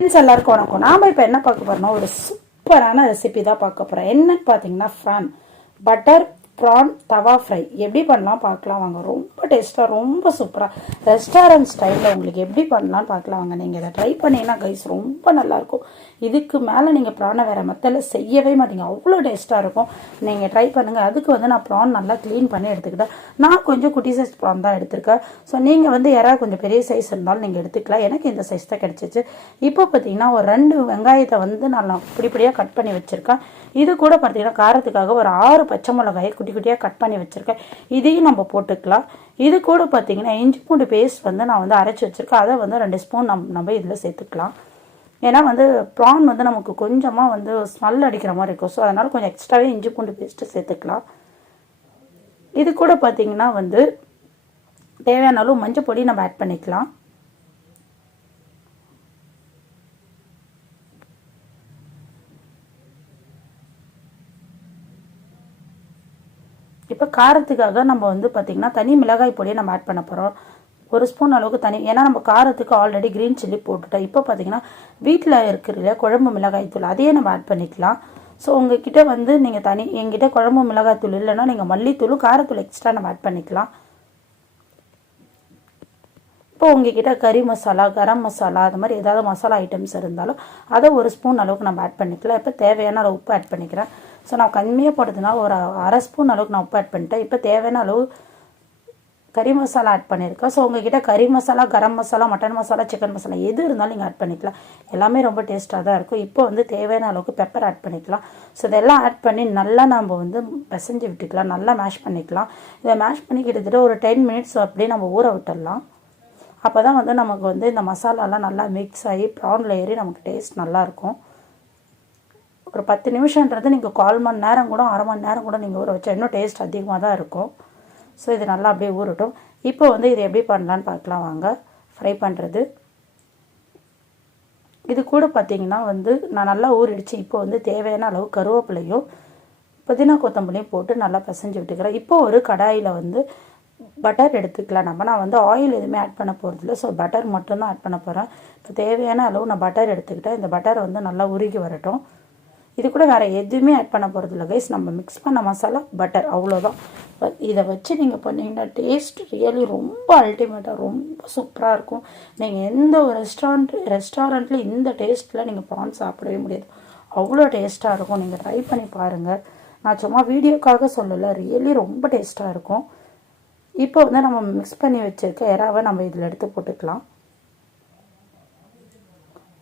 Friends எல்லாருக்கும் வணக்கம். நாம் இப்போ என்ன பார்க்க போகிறோம்னா ஒரு சூப்பரான ரெசிபி தான் பார்க்க போகிறோம். என்னன்னு பார்த்தீங்கன்னா பட்டர் ப்ரான் தவா ஃப்ரை எப்படி பண்ணலாம் பார்க்கலாம் வாங்க. ரொம்ப டேஸ்ட்டாக ரொம்ப சூப்பராக ரெஸ்டாரண்ட் ஸ்டைலில் உங்களுக்கு எப்படி பண்ணலான்னு பார்க்கலாம் வாங்க. நீங்கள் இதை ட்ரை பண்ணிங்கன்னா கைஸ் ரொம்ப நல்லாயிருக்கும். இதுக்கு மேலே நீங்கள் ப்ரானை வேறு மெத்தடில் செய்யவே மாட்டீங்க, அவ்வளோ டேஸ்ட்டாக இருக்கும். நீங்கள் ட்ரை பண்ணுங்கள். அதுக்கு வந்து நான் ப்ரான் நல்லா க்ளீன் பண்ணி எடுத்துக்கிட்டேன். நான் கொஞ்சம் குட்டி சைஸ் ப்ரான் தான் எடுத்திருக்கேன். ஸோ நீங்கள் வந்து யாராவது கொஞ்சம் பெரிய சைஸ் இருந்தாலும் நீங்கள் எடுத்துக்கலாம். எனக்கு இந்த சைஸ் தான் கிடச்சிச்சு. இப்போ பார்த்தீங்கன்னா ஒரு 2 வெங்காயத்தை வந்து நான் இப்படியாக கட் பண்ணி வச்சுருக்கேன். இது கூட பார்த்தீங்கன்னா காரத்துக்காக ஒரு 6 பச்சை மிளகாயை குட்டி குட்டியாக கட் பண்ணி வச்சுருக்கேன். இதையும் நம்ம போட்டுக்கலாம். இது கூட பார்த்தீங்கன்னா இஞ்சி பூண்டு பேஸ்ட் வந்து நான் வந்து அரைச்சி வச்சுருக்கேன். அதை வந்து 2 ஸ்பூன் நம்ம இதில் சேர்த்துக்கலாம். ஏன்னா வந்து ப்ரான் வந்து நமக்கு கொஞ்சமாக வந்து ஸ்மெல் அடிக்கிற மாதிரி இருக்கும். ஸோ அதனால் கொஞ்சம் எக்ஸ்ட்ராவே இஞ்சி பூண்டு பேஸ்ட்டு சேர்த்துக்கலாம். இது கூட பார்த்தீங்கன்னா வந்து தேவையான அளவு மஞ்சள் பொடி நம்ம ஆட் பண்ணிக்கலாம். இப்போ காரத்துக்காக நம்ம வந்து பார்த்திங்கன்னா தனி மிளகாய் பொடியை நம்ம ஆட் பண்ண போகிறோம். 1 ஸ்பூன் அளவுக்கு தனி, ஏன்னா நம்ம காரத்துக்கு ஆல்ரெடி க்ரீன் சில்லி போட்டுட்டோம். இப்போ பார்த்தீங்கன்னா வீட்டில் இருக்கிற இல்லையா குழம்பு மிளகாய் தூள், அதையே நம்ம ஆட் பண்ணிக்கலாம். ஸோ உங்ககிட்ட வந்து நீங்கள் எங்கிட்ட குழம்பு மிளகாய் தூள் இல்லைன்னா நீங்கள் மல்லித்தூளும் காரத்தூள் எக்ஸ்ட்ரா நம்ம ஆட் பண்ணிக்கலாம். இப்போ உங்ககிட்ட கறி மசாலா, கரம் மசாலா, அது மாதிரி ஏதாவது மசாலா ஐட்டம்ஸ் இருந்தாலும் அதை 1 ஸ்பூன் அளவுக்கு நம்ம ஆட் பண்ணிக்கலாம். இப்போ தேவையான அளவு உப்பு ஆட் பண்ணிக்கிறேன். ஸோ நான் கம்மியாக போட்டதுனால ஒரு 1/2 ஸ்பூன் அளவுக்கு நான் உப்பு ஆட் பண்ணிட்டேன். இப்போ தேவையான அளவு கறி மசாலா ஆட் பண்ணியிருக்கேன். ஸோ உங்ககிட்ட கறி மசாலா, கரம் மசாலா, மட்டன் மசாலா, சிக்கன் மசாலா எது இருந்தாலும் நீங்கள் ஆட் பண்ணிக்கலாம். எல்லாமே ரொம்ப டேஸ்ட்டாக தான் இருக்கும். இப்போ வந்து தேவையான அளவுக்கு பெப்பர் ஆட் பண்ணிக்கலாம். ஸோ இதெல்லாம் ஆட் பண்ணி நல்லா நம்ம வந்து பிசைஞ்சு விட்டுக்கலாம், நல்லா மேஷ் பண்ணிக்கலாம். இதை மேஷ் பண்ணி கிட்டத்தட்ட ஒரு 10 மினிட்ஸ் அப்படியே நம்ம ஊற விட்டுடலாம். அப்போ தான் வந்து நமக்கு வந்து இந்த மசாலாலாம் நல்லா மிக்ஸ் ஆகி ப்ரானில் ஏறி நமக்கு டேஸ்ட் நல்லாயிருக்கும். ஒரு 10 நிமிஷன்றது நீங்கள் 1/4 மணி நேரம் கூட 1/2 மணி நேரம் கூட நீங்கள் ஊற வச்சா இன்னும் டேஸ்ட் அதிகமாக தான் இருக்கும். ஸோ இது நல்லா அப்படியே ஊறட்டும். இப்போ வந்து இது எப்படி பண்ணலான்னு பார்க்கலாம் வாங்க. ஃப்ரை பண்ணுறது இது கூட பார்த்தீங்கன்னா வந்து நான் நல்லா ஊறிடுச்சு. இப்போ வந்து தேவையான அளவு கருவேப்பிலையும் புதினா கொத்தமல்லியும் போட்டு நல்லா பிசைஞ்சு விட்டுக்கிறேன். இப்போ ஒரு கடாயில் வந்து பட்டர் எடுத்துக்கலாம். நான் வந்து ஆயில் எதுவுமே ஆட் பண்ண போகிறதில்ல. ஸோ பட்டர் மட்டும்தான் ஆட் பண்ண போகிறேன். இப்போ தேவையான அளவு நான் பட்டர் எடுத்துக்கிட்டேன். இந்த பட்டர் வந்து நல்லா உருகி வரட்டும். இது கூட வேறு எதுவுமே ஆட் பண்ண போகிறதில்ல கைஸ். நம்ம மிக்ஸ் பண்ண மசாலா பட்டர் அவ்வளோதான். இதை வச்சு நீங்கள் பண்ணிங்கன்னா டேஸ்ட் ரியலி ரொம்ப அல்டிமேட்டாக ரொம்ப சூப்பராக இருக்கும். நீங்கள் எந்த ஒரு ரெஸ்டாரண்ட்டில் இந்த டேஸ்ட்டில் நீங்கள் ப்ரான் சாப்பிடவே முடியாது, அவ்வளோ டேஸ்ட்டாக இருக்கும். நீங்கள் ட்ரை பண்ணி பாருங்கள். நான் சும்மா வீடியோக்காக சொல்லலை, ரியலி ரொம்ப டேஸ்ட்டாக இருக்கும். இப்போ வந்து நம்ம மிக்ஸ் பண்ணி வச்சுருக்க எறாவை நம்ம இதில் எடுத்து போட்டுக்கலாம்.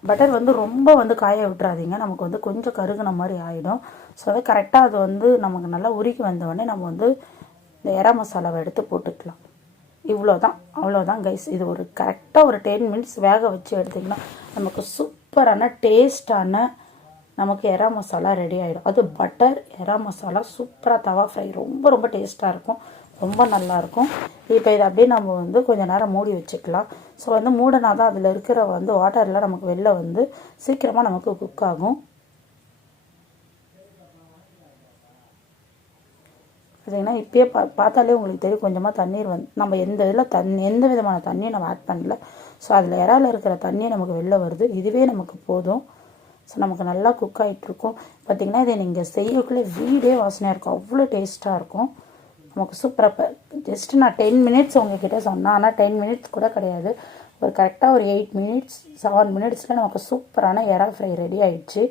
பட்டர் வந்து ரொம்ப வந்து காய விட்டுறாதீங்க, நமக்கு வந்து கொஞ்சம் கருகுன மாதிரி ஆகிடும். ஸோ அதை கரெக்டாக அது வந்து நமக்கு நல்லா உருகி வந்தோடனே நம்ம வந்து இந்த எறா மசாலாவை எடுத்து போட்டுக்கலாம். அவ்வளோதான் கைஸ். இது ஒரு கரெக்டாக ஒரு 10 மினிட்ஸ் வேக வச்சு எடுத்திங்கன்னா நமக்கு சூப்பரான டேஸ்டான நமக்கு எறா மசாலா ரெடி ஆகிடும். அது பட்டர் எறா மசாலா சூப்பராக தவா ஃப்ரை ரொம்ப ரொம்ப டேஸ்ட்டாக இருக்கும், ரொம்ப நல்லாயிருக்கும். இப்போ இதை அப்படியே நம்ம வந்து கொஞ்சம் நேரம் மூடி வச்சுக்கலாம். ஸோ வந்து மூடினா தான் அதில் இருக்கிற வந்து வாட்டர்லாம் நமக்கு வெளில வந்து சீக்கிரமாக நமக்கு குக் ஆகும். பார்த்தீங்கன்னா இப்போயே பார்த்தாலே உங்களுக்கு தெரியும் கொஞ்சமாக தண்ணீர் வந்து நம்ம எந்த விதமான தண்ணியும் நம்ம ஆட் பண்ணல. ஸோ அதில் இறால இருக்கிற தண்ணியை நமக்கு வெளில வருது, இதுவே நமக்கு போதும். ஸோ நமக்கு நல்லா குக் ஆகிட்டுருக்கும். பார்த்திங்கன்னா இதை நீங்கள் செய்யக்குள்ளே வீடே வாசனையாக இருக்கும், அவ்வளோ டேஸ்ட்டாக இருக்கும் நமக்கு சூப்பராக. ஜஸ்ட்டு நான் 10 மினிட்ஸ் உங்ககிட்ட சொன்னேன், ஆனால் 10 மினிட்ஸ் கூட கிடையாது. ஒரு கரெக்டாக ஒரு 8 மினிட்ஸ் 7 மினிட்ஸில் நமக்கு சூப்பரான எறா ஃப்ரை ரெடி ஆயிடுச்சு.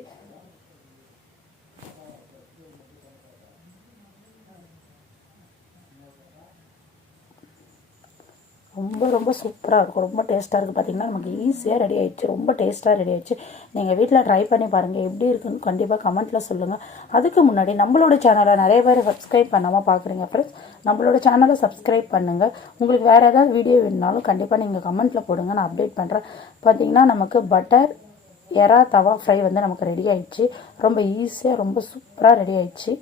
ரொம்ப ரொம்ப சூப்பராக இருக்கும், ரொம்ப டேஸ்ட்டாக இருக்குது. பார்த்திங்கன்னா நமக்கு ஈஸியாக ரெடி ஆகிடுச்சு, ரொம்ப டேஸ்ட்டாக ரெடி ஆகிடுச்சு. நீங்கள் வீட்டில் ட்ரை பண்ணி பாருங்கள், எப்படி இருக்குன்னு கண்டிப்பாக கமெண்ட்டில் சொல்லுங்கள். அதுக்கு முன்னாடி நம்மளோட சேனலை நிறைய பேர் சப்ஸ்கிரைப் பண்ணாமல் பார்க்குறீங்க ஃப்ரெண்ட்ஸ், நம்மளோட சேனலை சப்ஸ்கிரைப் பண்ணுங்கள். உங்களுக்கு வேறு ஏதாவது வீடியோ வேணுனாலும் கண்டிப்பாக நீங்கள் கமெண்ட்டில் போடுங்க, நான் அப்டேட் பண்ணுறேன். பார்த்திங்கன்னா நமக்கு பட்டர் எறா தவா ஃப்ரை வந்து நமக்கு ரெடி ஆகிடுச்சு. ரொம்ப ஈஸியாக ரொம்ப சூப்பராக ரெடி ஆகிடுச்சு.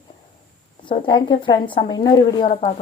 ஸோ தேங்க்யூ ஃப்ரெண்ட்ஸ், நம்ம இன்னொரு வீடியோவில் பார்க்கலாம்.